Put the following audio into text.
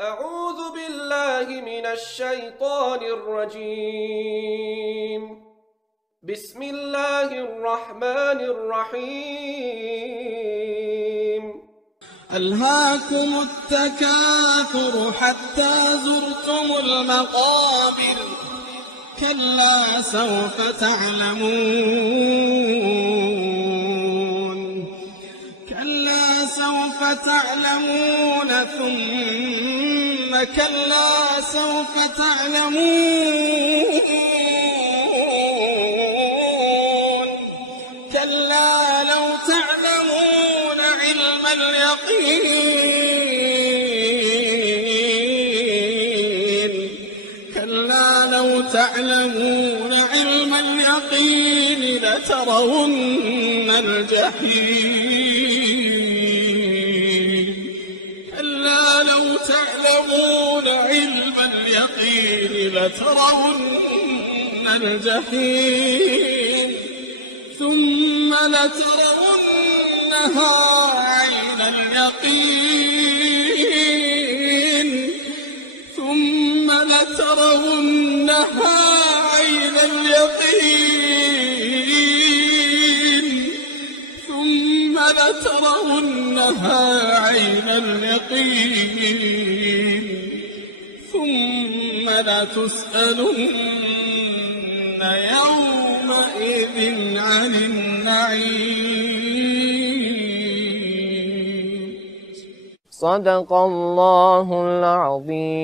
أعوذ بالله من الشيطان الرجيم. بسم الله الرحمن الرحيم. ألهاكم التكاثر حتى زرتم المقابر كلا سوف تعلمون ثم كلا سوف تعلمون كلا لو تعلمون علم اليقين لترون الجحيم كلا لو تعلمون علم اليقين لترون الجحيم ثم لترونها عين اليقين ثم لترونها عين اليقين ثم لترونها عين اليقين ثم لتسألن يومئذ عن النعيم. صدق الله العظيم.